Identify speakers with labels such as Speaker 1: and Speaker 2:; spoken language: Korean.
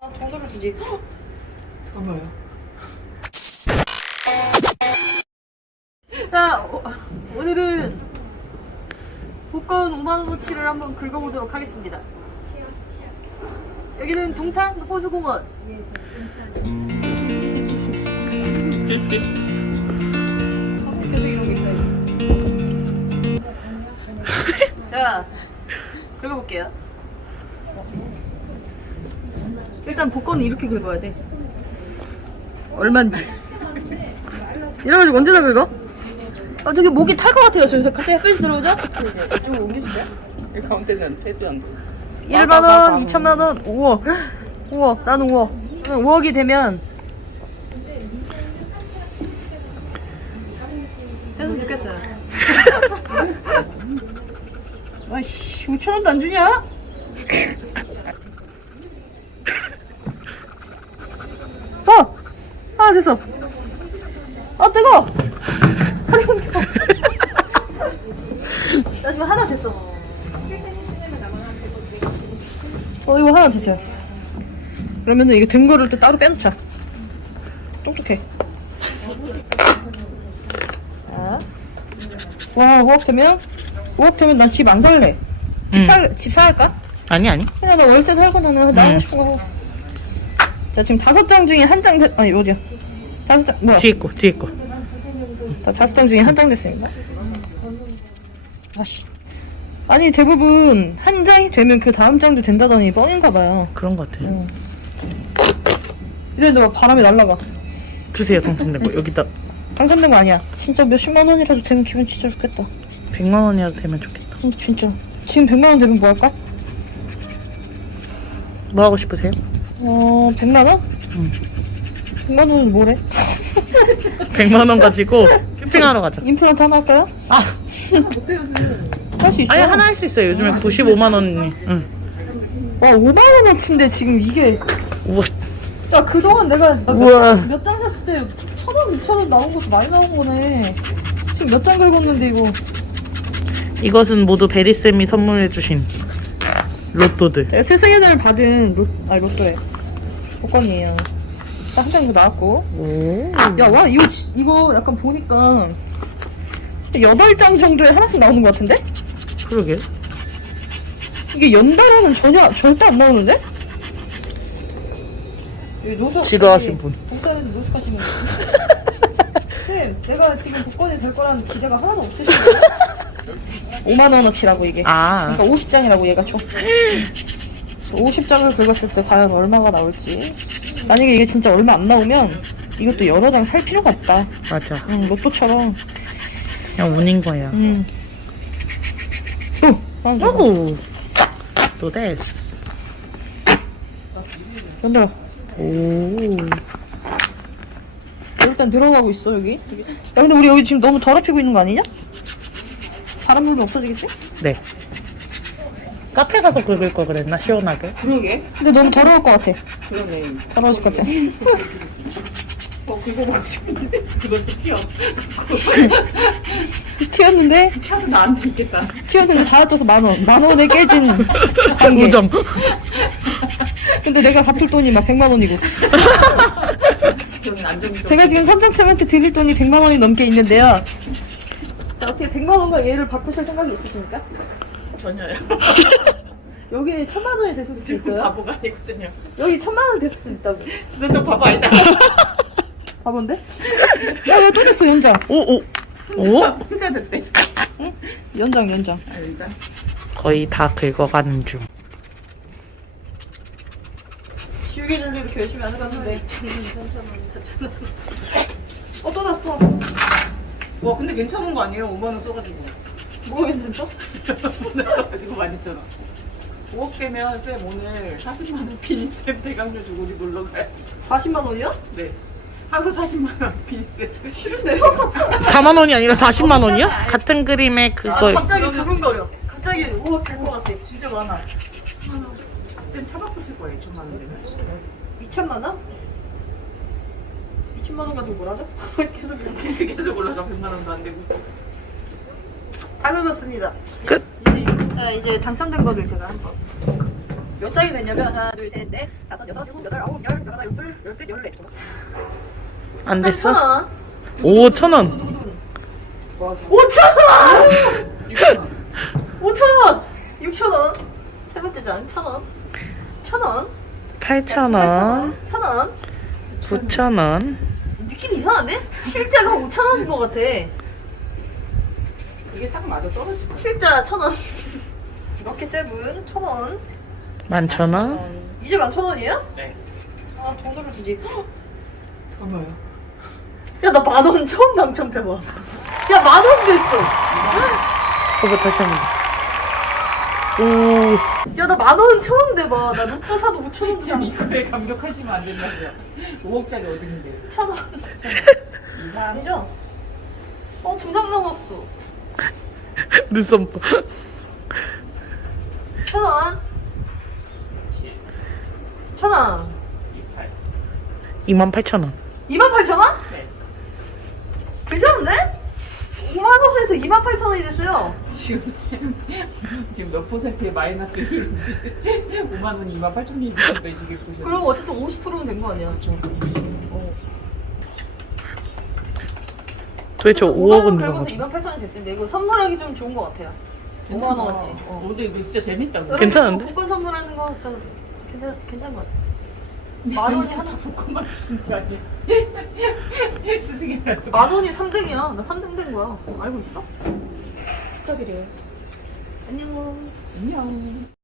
Speaker 1: 정답을 주지.
Speaker 2: 봐봐요.
Speaker 1: 자, 오늘은 복권 5만원어치를 한번 긁어보도록 하겠습니다. 여기는 동탄 호수공원. 계속 이러고 있어야지. 자, 긁어볼게요. 일단 복권은 이렇게 긁어야 돼. 얼만지. 이래가지고 언제 다 긁어? 아, 저기 목이 탈 것 같아요. 저 갑자기 햇빛이 들어오죠? 이쪽으로 옮겨주세요.
Speaker 2: 이 가운데는 패드 안 돼.
Speaker 1: 1만원, 2천만원, 5억. 5억, 나는 5억. 5억이 되면 됐으면 좋겠어요. 아이씨, 5천원도 안 주냐? 아, 됐어. 아, 뜨거워. 허리 옮겨. 나 지금 하나 됐어. 이거 하나 됐어요. 그러면은 이게 된 거를 또 따로 빼놓자. 똑똑해. 자. 와, 5억 되면? 5억 되면 난 집 안 살래. 집 살까?
Speaker 2: 아니.
Speaker 1: 그냥 나 월세 살고 나는 나 하고 싶은 거 하고. 자, 지금 5장 중에 한 장 아니, 어디야? 5장, 뭐야?
Speaker 2: 뒤에 거.
Speaker 1: 다 5장 중에 한 장 됐습니다. 아씨. 아니, 대부분 한 장이 되면 그 다음 장도 된다더니 뻥인가 봐요.
Speaker 2: 그런 것 같아요.
Speaker 1: 이랬는데 막 바람이 날라가.
Speaker 2: 주세요, 당첨된 거. 여기다.
Speaker 1: 당첨된 거 아니야. 진짜 몇십만 원이라도 되면 기분 진짜 좋겠다.
Speaker 2: 100만 원이라도 되면 좋겠다.
Speaker 1: 진짜. 지금 100만 원 되면 뭐 할까?
Speaker 2: 뭐 하고 싶으세요?
Speaker 1: 100만 원?
Speaker 2: 응.
Speaker 1: 100만 원은 뭐래?
Speaker 2: 100만 원 가지고 쇼핑하러 가자.
Speaker 1: 임플란트 하나 할까요?
Speaker 2: 아,
Speaker 1: 할 수 있어.
Speaker 2: 아니 하나 할 수 있어요. 요즘에 95만 원이. 응.
Speaker 1: 와, 5만 원어치인데 지금 이게.
Speaker 2: 우와.
Speaker 1: 야, 그동안 내가
Speaker 2: 우와.
Speaker 1: 몇 장 샀을 때 1,000원, 2,000원 나온 것도 많이 나온 거네. 지금 몇 장 긁었는데 이거.
Speaker 2: 이것은 모두 베리쌤이 선물해주신 로또들.
Speaker 1: 제가 세상의 날 받은 로또에 복권이에요. 딱 한 장 이거 나왔고.
Speaker 2: 오.
Speaker 1: 야, 와, 이거 약간 보니까 8장 정도에 하나씩 나오는 것 같은데?
Speaker 2: 그러게.
Speaker 1: 이게 연달아는 절대 안 나오는데? 노숙.
Speaker 2: 지루하신 분.
Speaker 1: 복사에서 노숙하시는 분. 쌤, 내가 지금 복권이 될 거라는 기대가 하나도 없으신 거예요? 5만원어치라고 이게.
Speaker 2: 아.
Speaker 1: 그러니까 50장이라고 얘가 총. 50장을 긁었을 때 과연 얼마가 나올지. 만약에 이게 진짜 얼마 안 나오면 이것도 여러 장 살 필요가 없다.
Speaker 2: 맞아.
Speaker 1: 로또처럼.
Speaker 2: 그냥 운인 거야. 오. 또 됐어.
Speaker 1: 연달아.
Speaker 2: 오.
Speaker 1: 일단 늘어나고 있어 여기. 야, 근데 우리 여기 지금 너무 더럽히고 있는 거 아니냐? 바람물도 없어지겠지?
Speaker 2: 네. 카페 가서 긁을 거 그랬나? 시원하게.
Speaker 3: 그러게.
Speaker 1: 근데 너무 더러울 것 같아.
Speaker 3: 그러네.
Speaker 1: 더러워질 것 같아.
Speaker 3: 그거 먹고 싶은데 그것을 튀어.
Speaker 1: 튀었는데
Speaker 3: 차도 나한테 있겠다.
Speaker 1: 다 합쳐서 10,000원. 10,000원에 깨진 단계.
Speaker 2: 5점.
Speaker 1: 근데 내가 갚을 돈이 막 100만 원이고.
Speaker 3: 저는 안정적.
Speaker 1: 제가 지금 선장쌤한테 드릴 돈이 100만 원이 넘게 있는데요. 자, 어떻게 100만 원과 얘를 바꾸실 생각이 있으십니까?
Speaker 3: 전혀요.
Speaker 1: 여기 1,000만 원이 됐을 수도
Speaker 3: 지금
Speaker 1: 있어요.
Speaker 3: 바보가 아니거든요.
Speaker 1: 여기 1,000만 원 됐을 수도 있다고.
Speaker 3: 주선적 바보 아니다.
Speaker 1: 바본데? 야, 왜 또 됐어, 연장.
Speaker 2: 오.
Speaker 3: 혼자 됐대.
Speaker 1: 연장.
Speaker 3: 아, 진짜.
Speaker 2: 거의 다 긁어가는 중.
Speaker 1: 지우개를 이렇게 열심히 안 해봤는데. 또 났어.
Speaker 3: 와 근데 괜찮은 거 아니에요? 5만 원 써가지고.
Speaker 1: 뭐가 괜찮죠?
Speaker 3: 5만 원 써가지고 많이 했잖아. 5억 되면 쌤 오늘 40만 원 비니쌤 대강료 주고 우리 놀러 가요.
Speaker 1: 40만 원이요?
Speaker 3: 네. 하루 40만 원 비니쌤.
Speaker 1: 싫은데요?
Speaker 2: 4만 원이 아니라 40만 원이야? 같은 그림에 그거.
Speaker 1: 갑자기 두근거려. 갑자기 우와 될 것 같아. 진짜 많아.
Speaker 3: 쌤 차 바꾸실 거예요 2천만 원 되면.
Speaker 1: 2천만 원? 2천만 원 가지고 뭘 하죠?
Speaker 3: 계속 올라가 100만 원도 안 되고.
Speaker 1: 다 긁었습니다.
Speaker 2: 끝.
Speaker 1: 자, 이제 당첨된 거를 제가 한번 몇 장이 됐냐면 하나, 둘, 셋, 넷, 다섯, 여섯, 일곱, 여덟, 아홉, 열, 열하나, 열둘, 열셋, 열넷.
Speaker 2: 안 됐어?
Speaker 1: 1,000원.
Speaker 2: 5,000원.
Speaker 1: 5,000원! 5,000원! 6,000원. 세 번째 장 1,000원. 1,000원.
Speaker 2: 8,000원.
Speaker 1: 1,000원.
Speaker 2: 9,000원.
Speaker 1: 느낌 이상한데? 실자가 5,000원인 것 같아.
Speaker 3: 이게 딱 맞아 떨어지고.
Speaker 1: 실자 1,000원. 럭키 세븐 1,000원.
Speaker 2: 11,000원.
Speaker 1: 이제 11,000원이에요?
Speaker 3: 네.
Speaker 1: 아, 돈으로 주지.
Speaker 3: 얼마요?
Speaker 1: 야, 나 10,000원 처음 당첨돼봐. 야, 10,000원 됐어.
Speaker 2: 그거 다시 한 번. 오.
Speaker 1: 야, 나 10,000원 처음 돼봐. 나 로또 사도 5,000원
Speaker 3: 지금
Speaker 1: 주잖아.
Speaker 3: 이거에 감격하시면 안 된다고요. 5억짜리 얻은데.
Speaker 1: 1,000원.
Speaker 3: 이상.
Speaker 1: 아니죠? 2장 남았어.
Speaker 2: 눈썹 봐.
Speaker 1: 1,000원. 1,000원.
Speaker 3: 28.
Speaker 2: 28,000원.
Speaker 1: 28,000원?
Speaker 3: 네.
Speaker 1: 괜찮은데? 5만원에서 28,000원이 됐어요.
Speaker 3: 지금 몇 퍼센트의 마이너스를 5만 원이 28,000원이 있는데 지금 보셨는데.
Speaker 1: 그럼 어쨌든 50%는 된 거 아니야?
Speaker 2: 도대체 5억은 누가
Speaker 1: 긁어서
Speaker 2: 가져?
Speaker 1: 28,000원이 됐습니다. 이거 선물하기 좀 좋은 것 같아요. 5만원 같이.
Speaker 3: 근데 이거 진짜 재밌다.
Speaker 2: 괜찮은데?
Speaker 1: 복권 선물하는 거 저 괜찮은 것 같아요. 10,000원이 하나.
Speaker 3: 복권만 주는 거 아니야? 스승이라고.
Speaker 1: 10,000원이 3등이야. 나 3등 된 거야. 알고 있어?
Speaker 3: 축하드려요.
Speaker 1: 안녕.
Speaker 3: 안녕.